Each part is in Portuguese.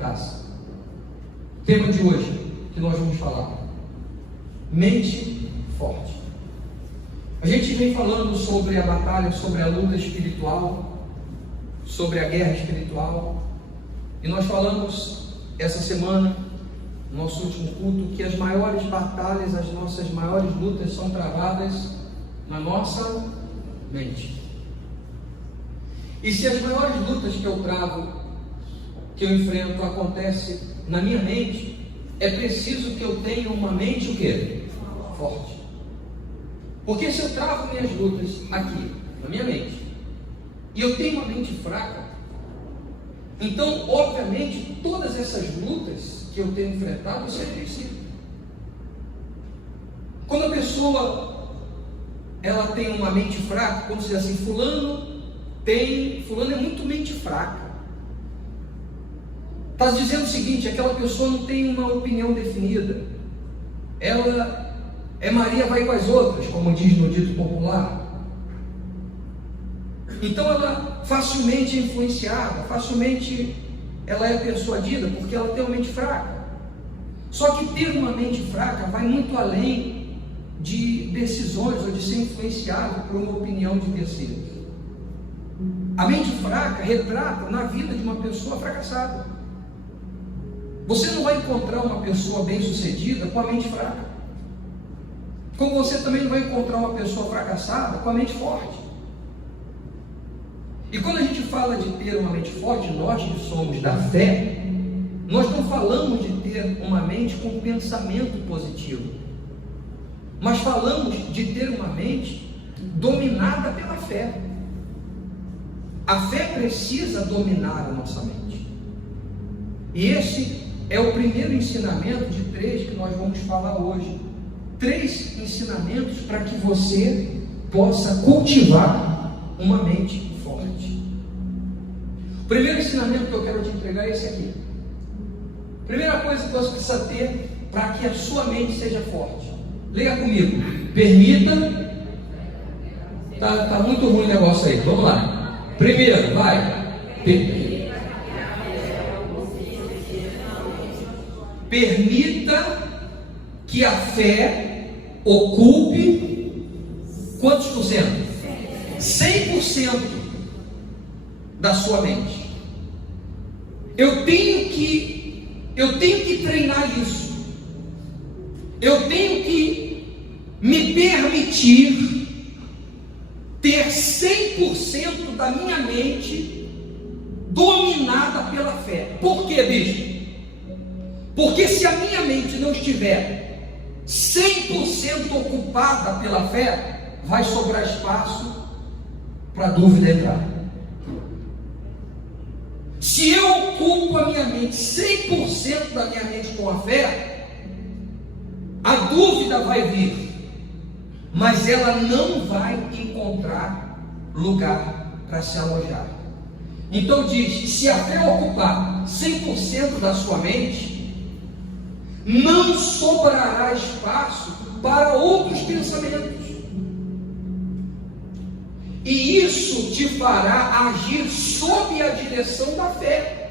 apertasse. Tema de hoje que nós vamos falar: mente forte. A gente vem falando sobre a batalha, sobre a luta espiritual, sobre a guerra espiritual, e nós falamos essa semana, no nosso último culto, que as maiores batalhas, as nossas maiores lutas são travadas na nossa mente. E se as maiores lutas que eu travo, que eu enfrento, acontecem na minha mente, é preciso que eu tenha uma mente o quê? Forte. Porque se eu travo minhas lutas aqui, na minha mente, e eu tenho uma mente fraca, então, obviamente, todas essas lutas que eu tenho enfrentado, isso é vencido. Quando a pessoa ela tem uma mente fraca, quando se diz assim, fulano é muito mente fraca. Está dizendo o seguinte: aquela pessoa não tem uma opinião definida. Ela é Maria vai com as outras, como diz no dito popular. Então ela facilmente é influenciada, facilmente ela é persuadida, porque ela tem uma mente fraca. Só que ter uma mente fraca vai muito além de decisões ou de ser influenciado por uma opinião de terceiros. A mente fraca retrata na vida de uma pessoa fracassada. Você não vai encontrar uma pessoa bem-sucedida com a mente fraca, como você também não vai encontrar uma pessoa fracassada com a mente forte. E quando a gente fala de ter uma mente forte, nós que somos da fé, nós não falamos de ter uma mente com pensamento positivo, mas falamos de ter uma mente dominada pela fé. A fé precisa dominar a nossa mente. E esse é o primeiro ensinamento de 3 que nós vamos falar hoje. 3 ensinamentos para que você possa cultivar uma mente forte. O primeiro ensinamento que eu quero te entregar é esse aqui. Primeira coisa que você precisa ter para que a sua mente seja forte. Leia comigo. Permita. Tá muito ruim o negócio aí. Vamos lá. Primeiro, vai. Permita que a fé ocupe quantos por cento? 100% da sua mente. Eu tenho que treinar isso. Eu tenho que me permitir ter 100% da minha mente dominada pela fé. Por quê, bicho? Porque se a minha mente não estiver 100% ocupada pela fé, vai sobrar espaço para a dúvida entrar. Se eu ocupo a minha mente, 100% da minha mente com a fé, a dúvida vai vir, mas ela não vai encontrar lugar para se alojar. Então diz: se a fé ocupar 100% da sua mente, não sobrará espaço para outros pensamentos. E isso te fará agir sob a direção da fé.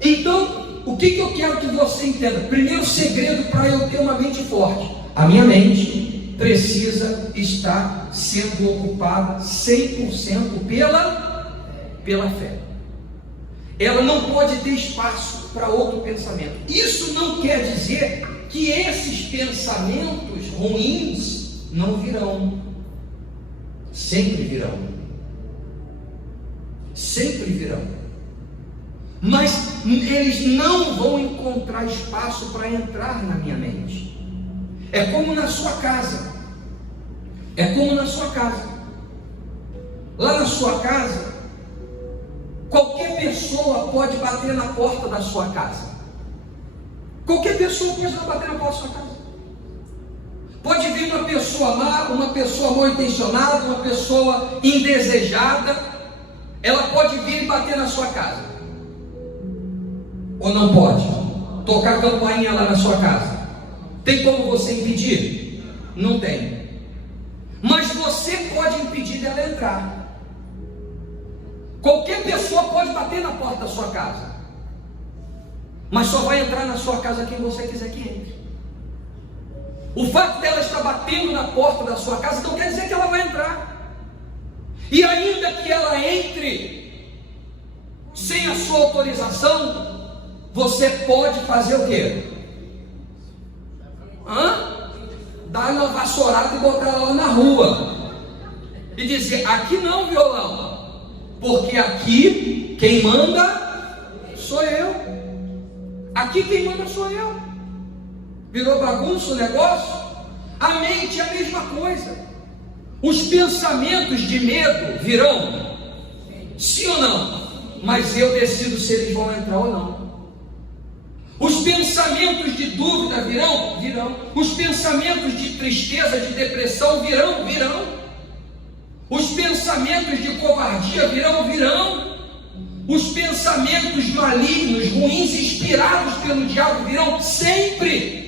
Então, o que eu quero que você entenda? Primeiro segredo para eu ter uma mente forte: a minha mente precisa estar sendo ocupada 100% pela fé. Ela não pode ter espaço para outro pensamento. Isso não quer dizer que esses pensamentos ruins não virão. Sempre virão. Sempre virão. Mas eles não vão encontrar espaço para entrar na minha mente. É como na sua casa. É como na sua casa. Lá na sua casa, qualquer pessoa pode bater na porta da sua casa. Qualquer pessoa pode bater na porta da sua casa. Pode vir uma pessoa má, uma pessoa mal intencionada, uma pessoa indesejada. Ela pode vir e bater na sua casa. Ou não pode? Tocar campainha lá na sua casa. Tem como você impedir? Não tem. Mas você pode impedir dela entrar. Qualquer pessoa pode bater na porta da sua casa. mas só vai entrar na sua casa quem você quiser que entre. O fato dela estar batendo na porta da sua casa não quer dizer que ela vai entrar. E ainda que ela entre sem a sua autorização, você pode fazer o quê? Dar uma vassourada e botar ela na rua e dizer: aqui não, violão, porque aqui quem manda sou eu. Aqui quem manda sou eu. Virou bagunça o negócio? A mente é a mesma coisa. Os pensamentos de medo virão, sim ou não? Mas eu decido se eles vão entrar ou não. Os pensamentos de dúvida virão? Virão. Os pensamentos de tristeza, de depressão virão? Virão. Os pensamentos de covardia virão? Virão. Os pensamentos malignos, ruins, inspirados pelo diabo virão? Sempre.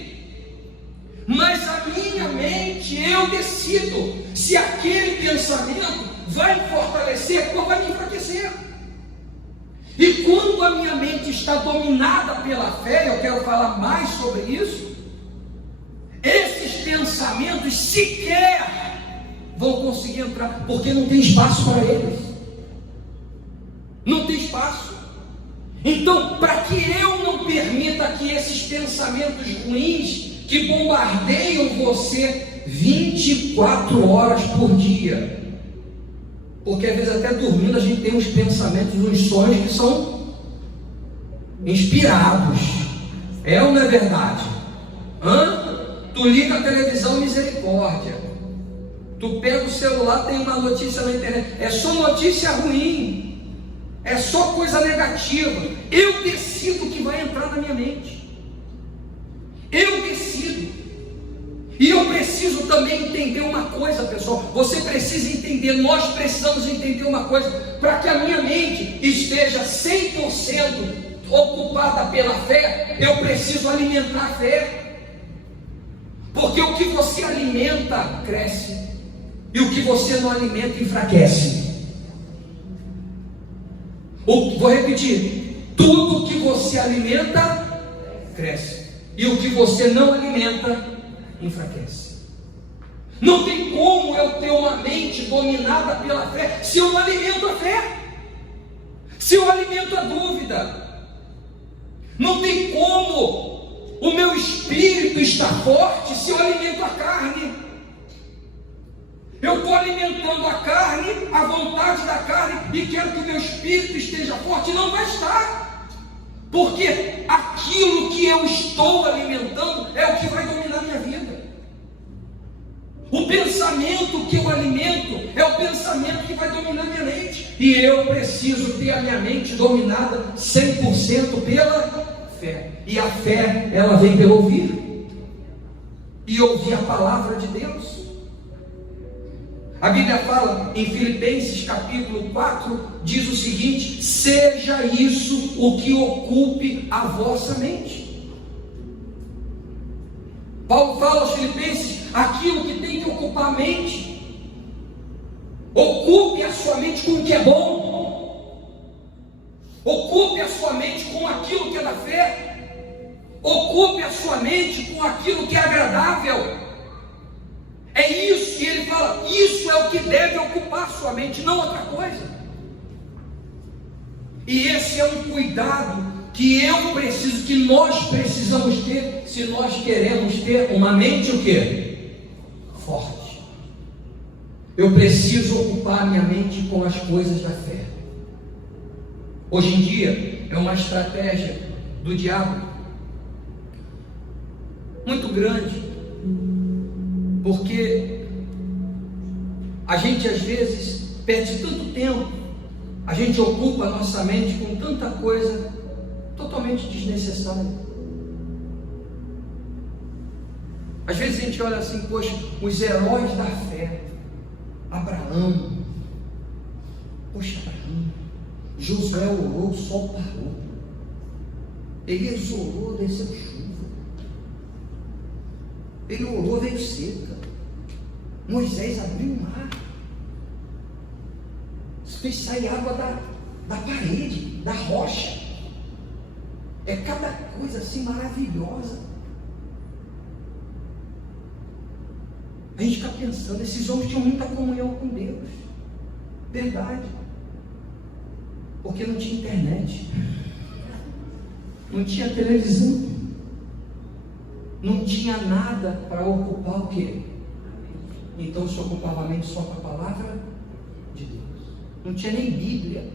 Mas a minha mente, eu decido se aquele pensamento vai me fortalecer ou vai me enfraquecer. E quando a minha mente está dominada pela fé, eu quero falar mais sobre isso, esses pensamentos sequer vão conseguir entrar, porque não tem espaço para eles. Não tem espaço. Então, para que eu não permita que esses pensamentos ruins que bombardeiam você 24 horas por dia, porque às vezes até dormindo a gente tem uns pensamentos, uns sonhos que são inspirados, é ou não é verdade? Tu liga a televisão, misericórdia, tu pega o celular, tem uma notícia na internet, é só notícia ruim, é só coisa negativa. Eu decido o que vai entrar na minha mente. Eu decido. E eu preciso também entender uma coisa, pessoal. Você precisa entender, nós precisamos entender uma coisa. Para que a minha mente esteja 100% ocupada pela fé, eu preciso alimentar a fé. Porque o que você alimenta, cresce. E o que você não alimenta, enfraquece. Vou repetir. Tudo que você alimenta, cresce. E o que você não alimenta, enfraquece. Não tem como eu ter uma mente dominada pela fé se eu não alimento a fé, se eu alimento a dúvida. Não tem como o meu espírito estar forte se eu alimento a carne. Eu estou alimentando a carne, a vontade da carne, e quero que o meu espírito esteja forte, não vai estar. Porque aquilo que eu estou alimentando é o que vai dominar minha vida. O pensamento que eu alimento é o pensamento que vai dominar minha mente. E eu preciso ter a minha mente dominada 100% pela fé. E a fé, ela vem pelo ouvir. E ouvir a palavra de Deus. A Bíblia fala em Filipenses capítulo 4, diz o seguinte: seja isso o que ocupe a vossa mente. Paulo fala aos Filipenses, aquilo que tem que ocupar a mente. Ocupe a sua mente com o que é bom. Ocupe a sua mente com aquilo que é da fé. Ocupe a sua mente com aquilo que é agradável. É isso que ele fala, isso é o que deve ocupar sua mente, não outra coisa. E esse é um cuidado que eu preciso, que nós precisamos ter, se nós queremos ter uma mente o quê? Forte. Eu preciso ocupar minha mente com as coisas da fé. Hoje em dia é uma estratégia do diabo muito grande. Porque a gente às vezes perde tanto tempo, a gente ocupa a nossa mente com tanta coisa totalmente desnecessária. Às vezes a gente olha assim, poxa, os heróis da fé, Abraão, poxa, Abraão, Josué orou, o sol parou, Elias orou, desceu chuva. Ele orou, veio seca. Moisés abriu o mar, fez sair água da parede, da rocha. É cada coisa assim maravilhosa. A gente fica pensando, esses homens tinham muita comunhão com Deus. Verdade. Porque não tinha internet. Não tinha televisão. Não tinha nada para ocupar o quê? Então se ocupava a mente só com a palavra de Deus. Não tinha nem Bíblia.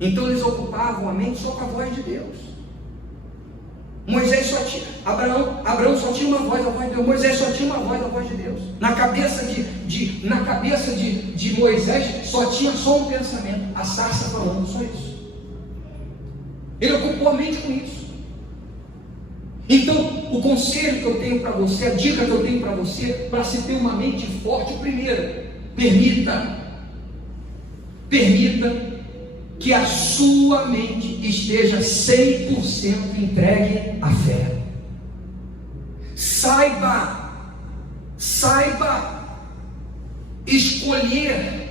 Então eles ocupavam a mente só com a voz de Deus. Moisés só tinha, Abraão só tinha uma voz, a voz de Deus. Moisés só tinha uma voz, a voz de Deus. Na cabeça de Moisés só tinha só um pensamento, a sarça falando, só isso. Ele ocupou a mente com isso. Então, o conselho que eu tenho para você, a dica que eu tenho para você, para se ter uma mente forte, primeiro, permita que a sua mente esteja 100% entregue à fé. Saiba escolher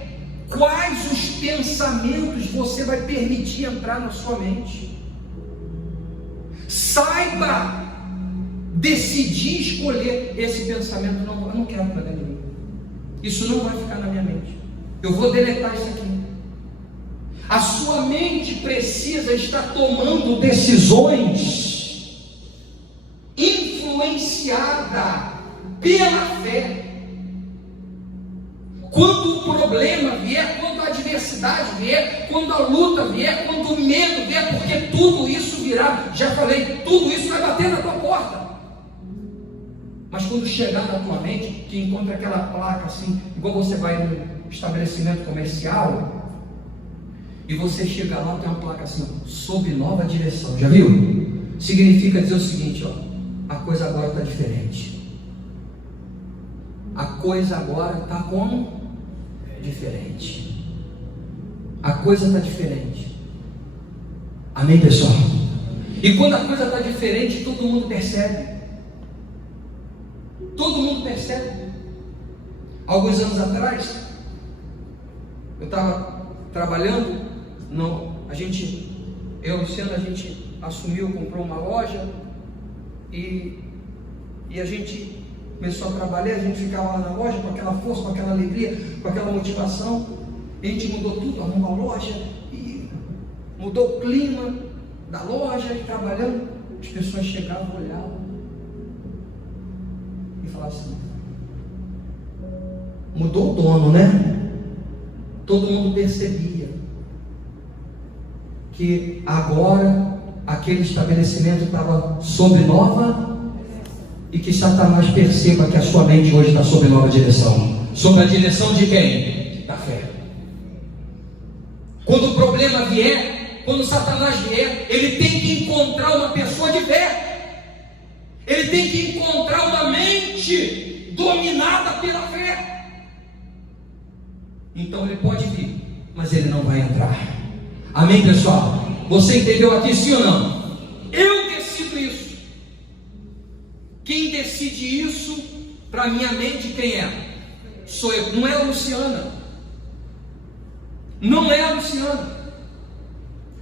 quais os pensamentos você vai permitir entrar na sua mente. Saiba decidir escolher esse pensamento. Não, eu não quero para dentro de mim. Isso não vai ficar na minha mente. Eu vou deletar isso aqui. A sua mente precisa estar tomando decisões influenciada pela fé. Quando o problema vier, quando a adversidade vier, quando a luta vier, quando o medo vier, porque tudo isso virá, já falei, tudo isso vai bater na tua porta. Mas quando chegar na tua mente, que encontra aquela placa assim, igual você vai num estabelecimento comercial, e você chega lá, tem uma placa assim, sob nova direção, já viu? Significa dizer o seguinte, a coisa agora está diferente. A coisa agora está como? Diferente. A coisa está diferente. Amém, pessoal? E quando a coisa está diferente, todo mundo percebe. Todo mundo percebe. Alguns anos atrás, eu estava trabalhando, eu e o Luciano, a gente assumiu, comprou uma loja e a gente começou a trabalhar, a gente ficava lá na loja com aquela força, com aquela alegria, com aquela motivação. A gente mudou tudo, arrumou a loja e mudou o clima da loja e trabalhando. As pessoas chegavam, olhavam e falavam assim: mudou o dono, né? Todo mundo percebia que agora aquele estabelecimento estava sob nova, e que Satanás perceba que a sua mente hoje está sob nova direção. Sob a direção de quem? Da fé. Quando o problema vier, quando Satanás vier, ele tem que encontrar uma pessoa de fé. Ele tem que encontrar uma mente dominada pela fé. Então ele pode vir, mas ele não vai entrar. Amém, pessoal? Você entendeu aqui, sim ou não? Eu decido isso. Quem decide isso para minha mente, quem é? Sou eu, não é a Luciana. Não é a Luciana.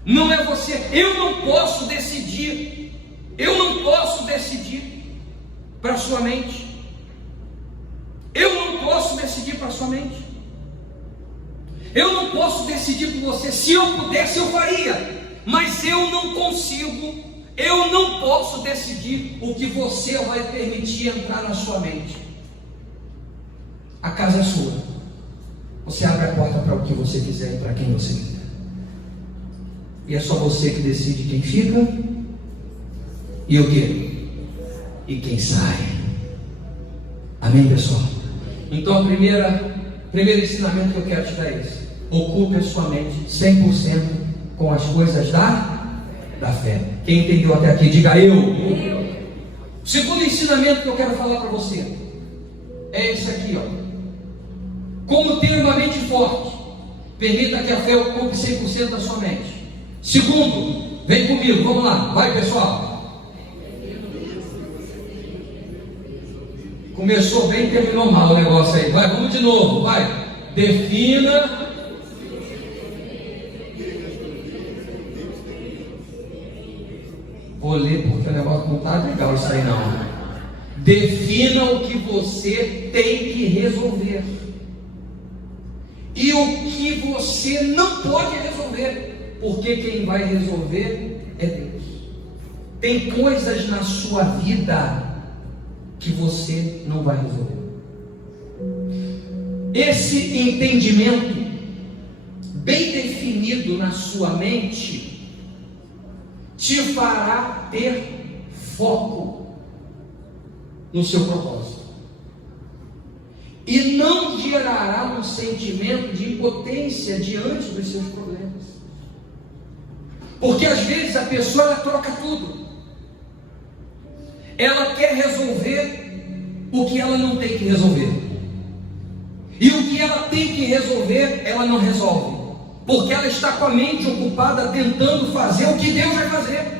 Não é você. Eu não posso decidir. Eu não posso decidir para a sua mente. Eu não posso decidir para a sua mente. Eu não posso decidir por você. Se eu pudesse, eu faria. Mas eu não consigo. Eu não posso decidir o que você vai permitir entrar na sua mente. A casa é sua. Você abre a porta para o que você quiser e para quem você quiser. E é só você que decide quem fica e o que? E quem sai. Amém, pessoal? Então o primeiro ensinamento que eu quero te dar é esse: ocupe a sua mente 100% com as coisas da fé. Quem entendeu até aqui, diga eu. O segundo ensinamento que eu quero falar para você é esse aqui, como ter uma mente forte. Permita que a fé ocupe 100% da sua mente. Segundo, vem comigo, vamos lá, vai, pessoal. Começou bem, terminou mal o negócio aí. Vai, vamos de novo, vai. Defina Vou ler porque o negócio não está legal isso aí não. Defina o que você tem que resolver e o que você não pode resolver, porque quem vai resolver é Deus. Tem coisas na sua vida que você não vai resolver. Esse entendimento bem definido na sua mente te fará ter foco no seu propósito e não gerará um sentimento de impotência diante dos seus problemas, porque às vezes a pessoa ela troca tudo, ela quer resolver o que ela não tem que resolver, e o que ela tem que resolver ela não resolve, porque ela está com a mente ocupada tentando fazer o que Deus vai fazer.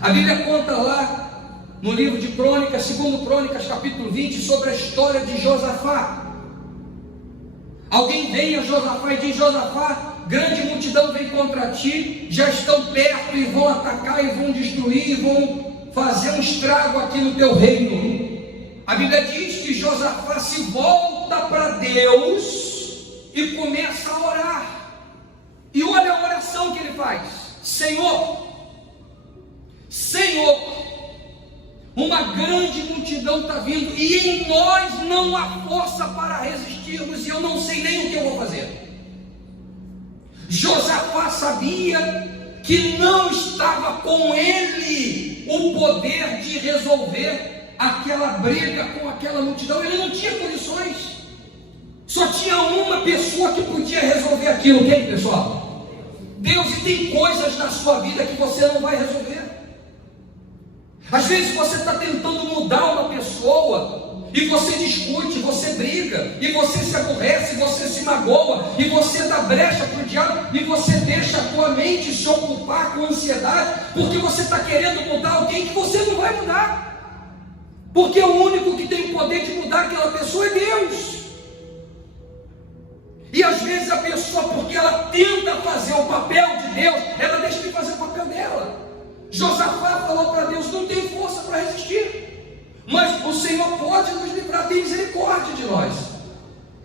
A Bíblia conta lá no livro de Crônicas, 2 Crônicas, capítulo 20, sobre a história de Josafá. Alguém vem a Josafá e diz: Josafá, grande multidão vem contra ti, já estão perto e vão atacar e vão destruir e vão fazer um estrago aqui no teu reino. A Bíblia diz que Josafá se volta para Deus e começa a orar. E olha a oração que ele faz: Senhor, uma grande multidão está vindo e em nós não há força para resistirmos, e eu não sei nem o que eu vou fazer. Josafá sabia que não estava com ele o poder de resolver aquela briga com aquela multidão, ele não tinha condições, só tinha uma pessoa que podia resolver aquilo. Quem, pessoal? Deus. E tem coisas na sua vida que você não vai resolver. Às vezes você está tentando mudar uma pessoa e você discute, você briga, e você se aborrece, você se magoa, e você dá brecha para o diabo, e você deixa a tua mente se ocupar com ansiedade, porque você está querendo mudar alguém que você não vai mudar, porque o único que tem o poder de mudar aquela pessoa é Deus. E às vezes a pessoa, porque ela tenta fazer o papel de Deus, ela deixa de fazer o papel dela. Josafá falou para Deus: não tem força para resistir, mas o Senhor pode nos livrar, tem misericórdia de nós.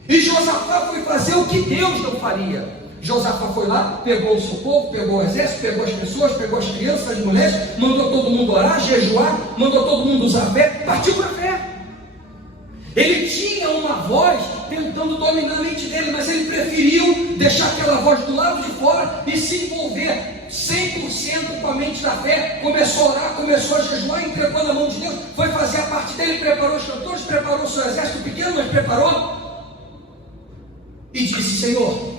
E Josafá foi fazer o que Deus não faria. Josafá foi lá, pegou o seu povo, pegou o exército, pegou as pessoas, pegou as crianças, as mulheres, mandou todo mundo orar, jejuar, mandou todo mundo usar fé, partiu para a fé. Ele tinha uma voz tentando dominar a mente dele, mas ele preferiu deixar aquela voz do lado de fora e se envolver 100% com a mente da fé. Começou a orar, começou a jejuar, entregou na mão de Deus, foi fazer a parte dele, preparou os cantores, preparou o seu exército pequeno, mas preparou, e disse: Senhor,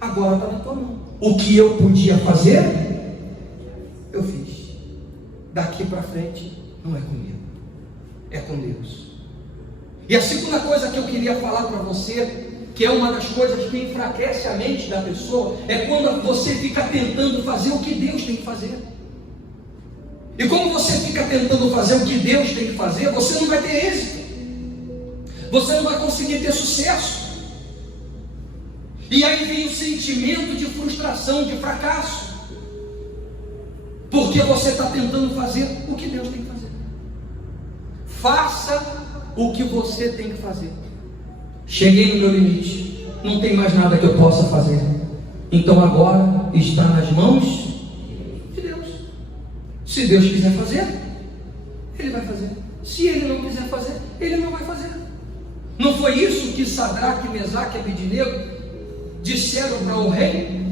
agora está na tua mão. O que eu podia fazer, eu fiz. Daqui para frente não é comigo, é com Deus. E a segunda coisa que eu queria falar para você, que é uma das coisas que enfraquece a mente da pessoa, é quando você fica tentando fazer o que Deus tem que fazer. E como você fica tentando fazer o que Deus tem que fazer, você não vai ter êxito, você não vai conseguir ter sucesso. E aí vem o sentimento de frustração, de fracasso, porque você está tentando fazer o que Deus tem que fazer. Faça o que você tem que fazer. Cheguei no meu limite, não tem mais nada que eu possa fazer, então agora está nas mãos de Deus. Se Deus quiser fazer, Ele vai fazer. Se Ele não quiser fazer, Ele não vai fazer. Não foi isso que Sadraque, Mesaque e Abednego disseram para o rei?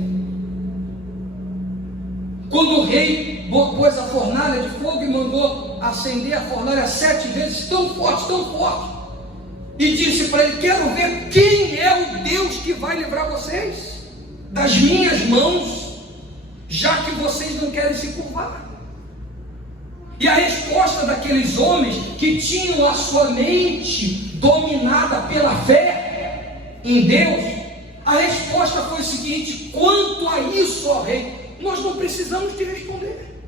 Quando o rei pôs a fornalha de fogo e mandou acender a fornalha 7 vezes, tão forte, e disse para ele: quero ver quem é o Deus que vai livrar vocês das minhas mãos, já que vocês não querem se curvar. E a resposta daqueles homens que tinham a sua mente dominada pela fé em Deus, a resposta foi o seguinte: quanto a isso, ó rei, nós não precisamos te responder,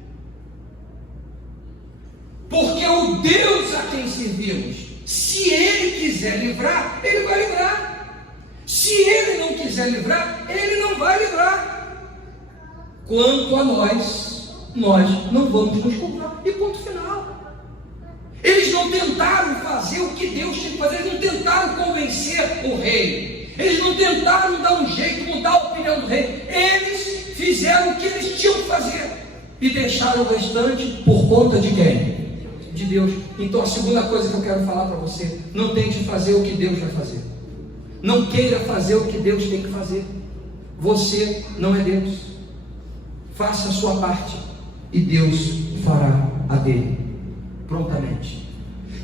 porque o Deus a quem servimos, se Ele quiser livrar, Ele vai livrar. Se Ele não quiser livrar, Ele não vai livrar. Quanto a nós, nós não vamos nos curvar. E ponto final. Eles não tentaram fazer o que Deus tinha que fazer, eles não tentaram convencer o rei, eles não tentaram dar um jeito, mudar a opinião do rei, eles fizeram o que eles tinham que fazer e deixaram o restante por conta de quem? De Deus. Então a segunda coisa que eu quero falar para você: não tente fazer o que Deus vai fazer, não queira fazer o que Deus tem que fazer. Você não é Deus. Faça a sua parte e Deus fará a dele prontamente.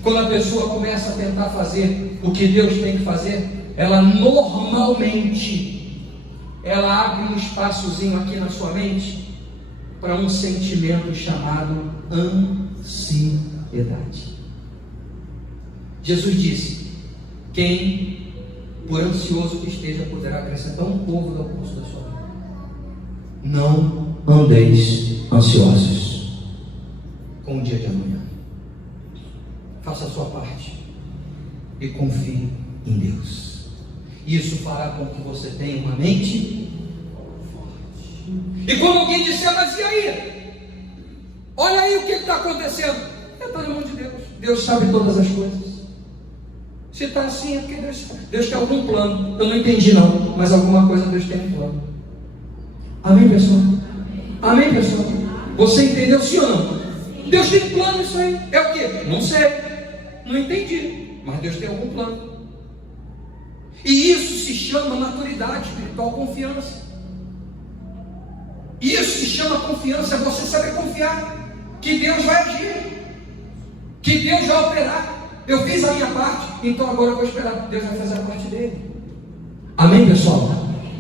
Quando a pessoa começa a tentar fazer o que Deus tem que fazer, ela normalmente abre um espaçozinho aqui na sua mente para um sentimento chamado ansiedade. Jesus disse: quem por ansioso que esteja poderá acrescentar um pouco do curso da sua vida. Não andeis ansiosos com o dia de amanhã. Faça a sua parte e confie em Deus. Isso fará com que você tenha uma mente forte. E quando alguém disser: mas e aí? Olha aí o que está acontecendo. Está na mão de Deus. Deus sabe todas as coisas. Se está assim, é porque Deus tem algum plano. Eu não entendi não, mas alguma coisa Deus tem um plano. Amém, pessoal? Amém, pessoal? Você entendeu, sim ou não? Deus tem plano, isso aí. É o quê? Não sei, não entendi, mas Deus tem algum plano. E isso se chama maturidade espiritual, confiança. Isso se chama confiança, é você saber confiar que Deus vai agir, que Deus vai operar. Eu fiz a minha parte, então agora eu vou esperar. Deus vai fazer a parte dele. Amém, pessoal?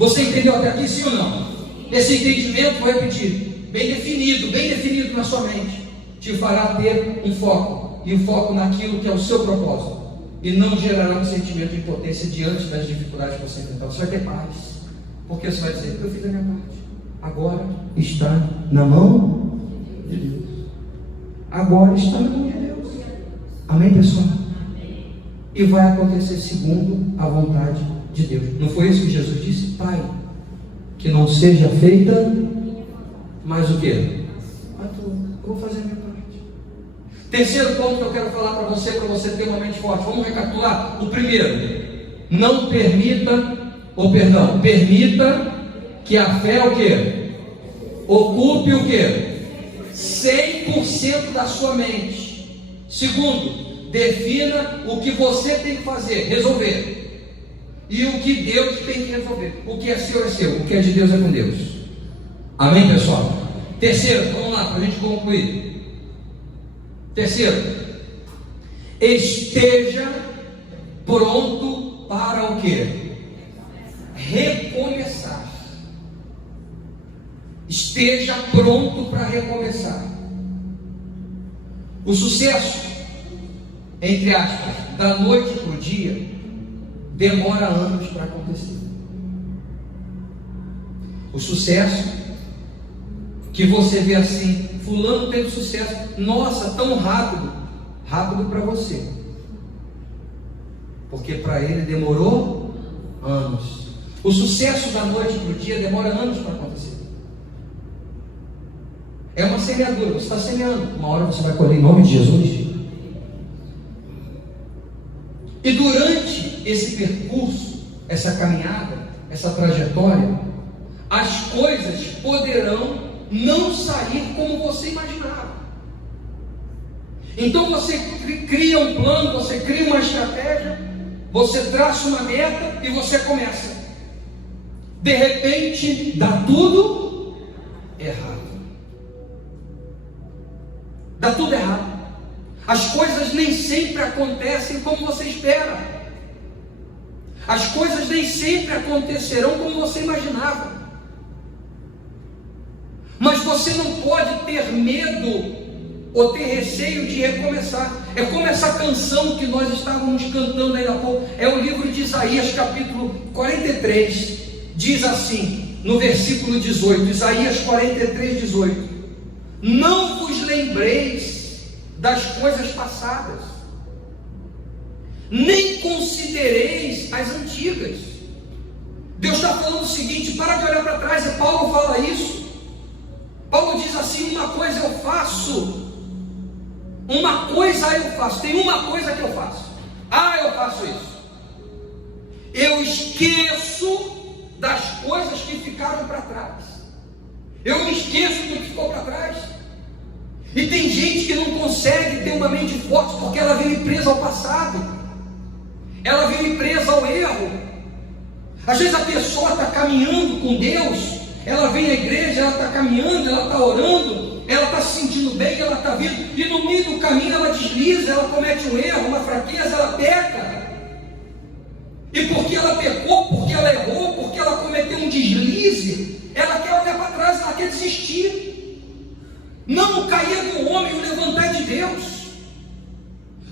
Você entendeu até aqui, sim ou não? Esse entendimento, vou repetir, bem definido na sua mente, te fará ter um foco, e um foco naquilo que é o seu propósito, e não gerará um sentimento de impotência diante das dificuldades que você enfrentar. Você vai ter paz, porque você vai dizer: eu fiz a minha parte, agora está na mão de Deus. Agora está na mão de Deus. Amém, pessoal? E vai acontecer segundo a vontade de Deus. Não foi isso que Jesus disse? Pai, que não seja feita, mas o quê? Eu vou fazer a minha parte. Terceiro ponto que eu quero falar para você ter uma mente forte. Vamos recapitular. O primeiro: não permita que a fé o quê? Ocupe o quê? 100% da sua mente. Segundo, defina o que você tem que fazer, resolver. E o que Deus tem que resolver. O que é seu é seu, o que é de Deus é com Deus. Amém, pessoal? Terceiro, vamos lá, para a gente concluir. Terceiro, esteja pronto para o quê? Recomeçar. Esteja pronto para recomeçar. O sucesso, entre aspas, da noite para o dia, demora anos para acontecer. O sucesso que você vê assim: fulano teve sucesso, nossa, tão rápido para você, porque para ele demorou anos. O sucesso da noite para o dia demora anos para acontecer. É uma semeadura, você está semeando, uma hora você vai colher em nome de Jesus. E durante esse percurso, essa caminhada, essa trajetória, as coisas poderão não sair como você imaginava. Então você cria um plano, você cria uma estratégia, você traça uma meta e você começa. De repente, dá tudo errado. Dá tudo errado. As coisas nem sempre acontecem como você espera. As coisas nem sempre acontecerão como você imaginava. Mas você não pode ter medo ou ter receio de recomeçar. É como essa canção que nós estávamos cantando ainda há pouco. É o livro de Isaías, capítulo 43. Diz assim, no versículo 18, Isaías 43, 18: não vos lembreis das coisas passadas, nem considereis as antigas. Deus está falando o seguinte: para de olhar para trás. E Paulo fala isso. Paulo diz assim: assim: uma coisa eu faço. Uma coisa eu faço. Tem uma coisa que eu faço. Eu faço isso. Eu esqueço das coisas que ficaram para trás. Eu me esqueço do que ficou para trás. E tem gente que não consegue ter uma mente forte porque ela vive presa ao passado. Ela vive presa ao erro. Às vezes a pessoa está caminhando com Deus, ela vem à igreja, ela está caminhando, ela está orando, ela está se sentindo bem, ela está vindo, e no meio do caminho ela desliza, ela comete um erro, uma fraqueza, ela peca. E porque ela pecou, porque ela errou, porque ela cometeu um deslize, ela quer olhar para trás, ela quer desistir. Não cair do homem, o levantar de Deus.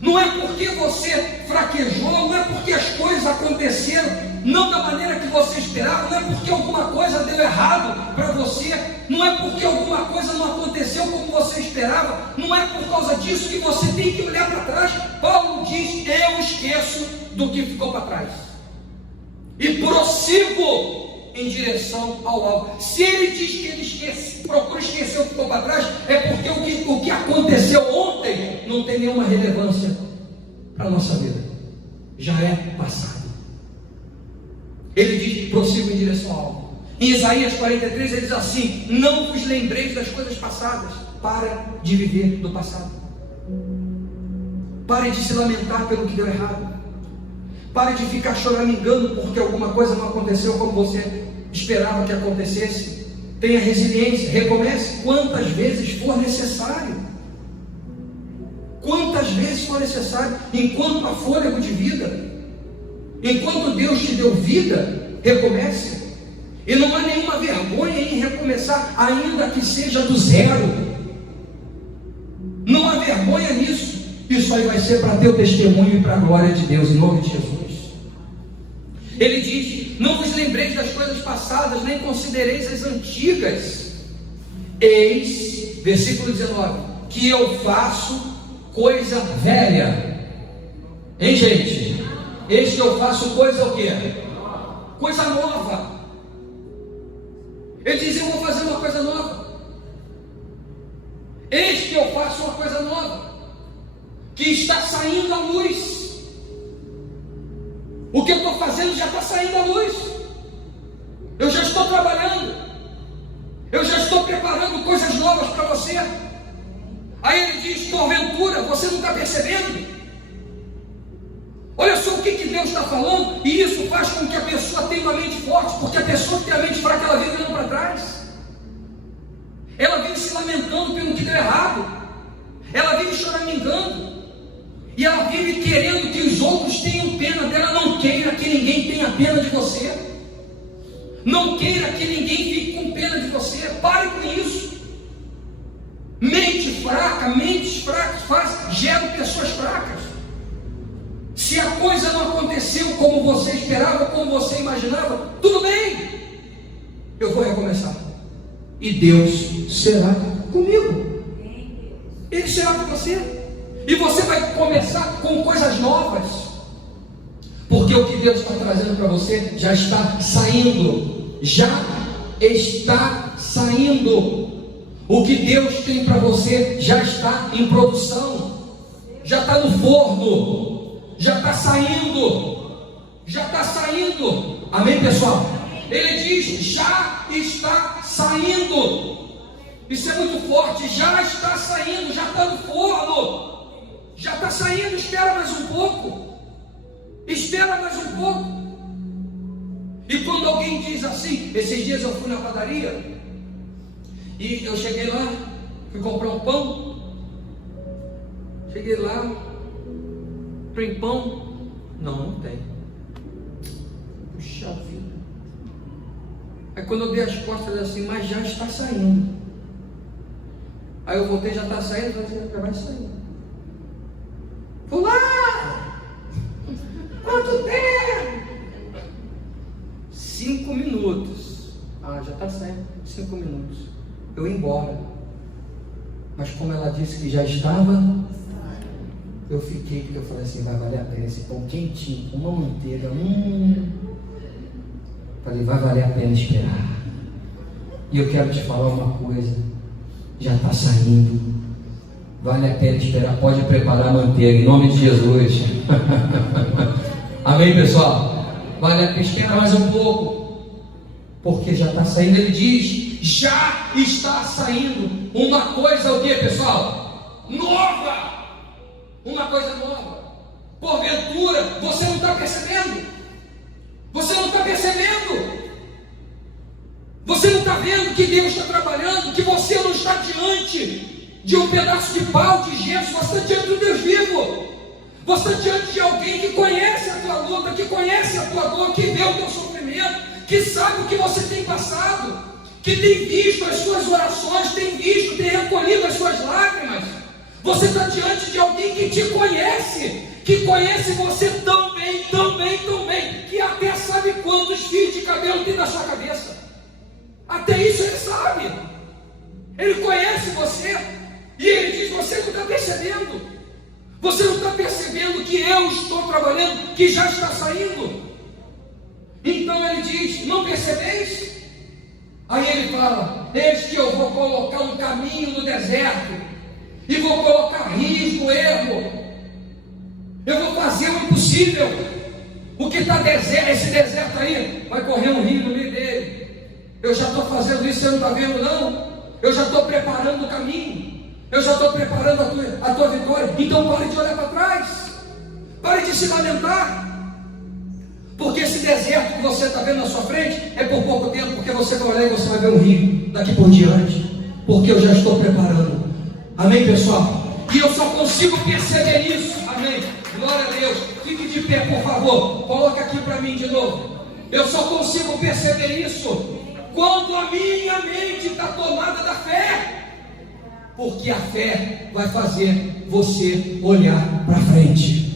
Não é porque você fraquejou, não é porque as coisas aconteceram não da maneira que você esperava, não é porque alguma coisa deu errado para você, não é porque alguma coisa não aconteceu como você esperava, não é por causa disso que você tem que olhar para trás. Paulo diz: eu esqueço do que ficou para trás e prossigo em direção ao alvo. Se ele diz que ele procura esquecer o que ficou para trás, é porque o que aconteceu ontem não tem nenhuma relevância para a nossa vida, já é passado. Ele diz que prossigo em direção ao alvo. Em Isaías 43 ele diz assim: não vos lembreis das coisas passadas. Para de viver do passado. Pare de se lamentar pelo que deu errado. Pare de ficar choramingando porque alguma coisa não aconteceu como você esperava que acontecesse. Tenha resiliência, recomece quantas vezes for necessário. Quantas vezes for necessário, enquanto há fôlego de vida, enquanto Deus te deu vida, recomece. E não há nenhuma vergonha em recomeçar, ainda que seja do zero. Não há vergonha nisso. Isso aí vai ser para teu testemunho e para a glória de Deus, em nome de Jesus. Ele diz: não vos lembreis das coisas passadas, nem considereis as antigas. Eis, versículo 19, que eu faço coisa velha. Hein, gente? Eis que eu faço coisa o quê? Coisa nova. Ele diz: eu vou fazer uma coisa nova. Eis que eu faço uma coisa nova, que está saindo à luz. O que eu estou fazendo já está saindo à luz. Eu já estou trabalhando. Eu já estou preparando coisas novas para você. Aí ele diz: porventura, você não está percebendo? Olha só o que Deus está falando. E isso faz com que a pessoa tenha uma mente forte. Porque a pessoa que tem a mente fraca, ela vive olhando para trás. Ela vive se lamentando pelo que deu errado. Ela vive choramingando. E ela vive querendo que os outros tenham pena dela. Não queira que ninguém tenha pena de você. Não queira que ninguém fique com pena de você. Pare com isso. Mente fraca, mentes fracas geram pessoas fracas. Se a coisa não aconteceu como você esperava, como você imaginava, tudo bem, eu vou recomeçar. E Deus será comigo. Ele será com você. E você vai começar com coisas novas. Porque o que Deus está trazendo para você já está saindo. Já está saindo. O que Deus tem para você já está em produção. Já está no forno. Já está saindo. Já está saindo. Amém, pessoal? Ele diz: já está saindo. Isso é muito forte. Já está saindo. Já está no forno. Já está saindo. Espera mais um pouco. Espera mais um pouco. E quando alguém diz assim, esses dias eu fui na padaria e eu cheguei lá, fui comprar um pão. Cheguei lá, tem pão? Não tem. Puxa vida. Aí quando eu dei as costas assim, mas já está saindo. Aí eu voltei, já está saindo, já vai sair. Vou lá! Quanto tempo? 5 minutos. Já está saindo. 5 minutos. Eu ia embora. Mas como ela disse que já estava, eu fiquei, porque eu falei assim: vai valer a pena esse pão quentinho, com uma manteiga. Falei: vai valer a pena esperar. E eu quero te falar uma coisa. já está saindo. Vale a pena esperar, pode preparar a manteiga, em nome de Jesus. Amém, pessoal? Vale a pena esperar mais um pouco, porque já está saindo. Ele diz, já está saindo uma coisa, o que, pessoal? Nova! Uma coisa nova. Porventura, você não está percebendo? Você não está percebendo? Você não está vendo que Deus está trabalhando? Que você não está diante de um pedaço de pau, de gesso? Você está diante do Deus vivo. Você está diante de alguém que conhece a tua luta, que conhece a tua dor, que vê o teu sofrimento, que sabe o que você tem passado, que tem visto as suas orações, tem visto, tem recolhido as suas lágrimas. Você está diante de alguém que te conhece, que conhece você tão bem, tão bem, tão bem, que até sabe quantos fios de cabelo tem na sua cabeça. Até isso ele sabe. Ele conhece você. E ele diz, você não está percebendo. Você não está percebendo que eu estou trabalhando, que já está saindo. Então ele diz, não percebeis? Aí ele fala, eis que eu vou colocar um caminho no deserto, e vou colocar rios no ermo. Eu vou fazer o impossível. O que está deserto, esse deserto aí, vai correr um rio no meio dele. Eu já estou fazendo isso, você não está vendo não? Eu já estou preparando o caminho. Eu já estou preparando a tua vitória. Então pare de olhar para trás. Pare de se lamentar. Porque esse deserto que você está vendo na sua frente é por pouco tempo, porque você vai olhar e você vai ver um rio daqui por diante. Porque eu já estou preparando. Amém, pessoal? E eu só consigo perceber isso. Amém. Glória a Deus. Fique de pé, por favor. Coloca aqui para mim de novo. Eu só consigo perceber isso quando a minha mente está tomada da fé. Porque a fé vai fazer você olhar para frente.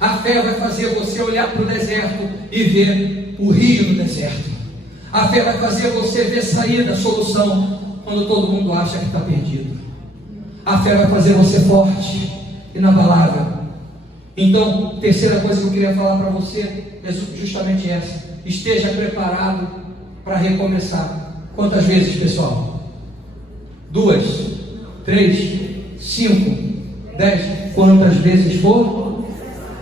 A fé vai fazer você olhar para o deserto e ver o rio no deserto. A fé vai fazer você ver saída, solução, quando todo mundo acha que está perdido. A fé vai fazer você forte, inabalável. Então, terceira coisa que eu queria falar para você é justamente essa: esteja preparado para recomeçar. Quantas vezes, pessoal? 2, 3, 5, 10, quantas vezes for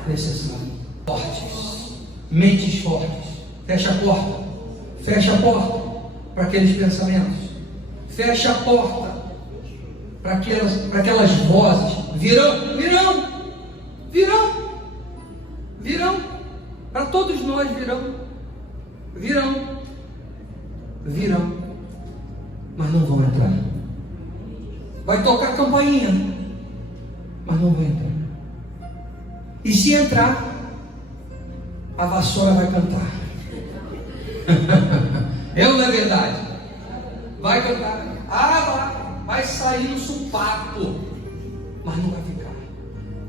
necessário. Fortes, mentes fortes. Fecha a porta. Fecha a porta para aqueles pensamentos. Fecha a porta para aquelas vozes. Virão. Para todos nós virão, mas não vão entrar. Vai tocar a campainha, mas não vai entrar. E se entrar, a vassoura vai cantar. Eu, não é verdade? Vai cantar. Vai sair no supapo, mas não vai ficar.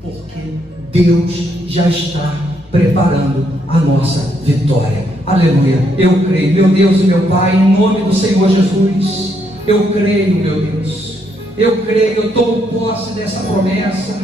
Porque Deus já está preparando a nossa vitória. Aleluia. Eu creio, meu Deus e meu Pai, em nome do Senhor Jesus. Eu creio, meu Deus. Eu creio, eu tomo posse dessa promessa.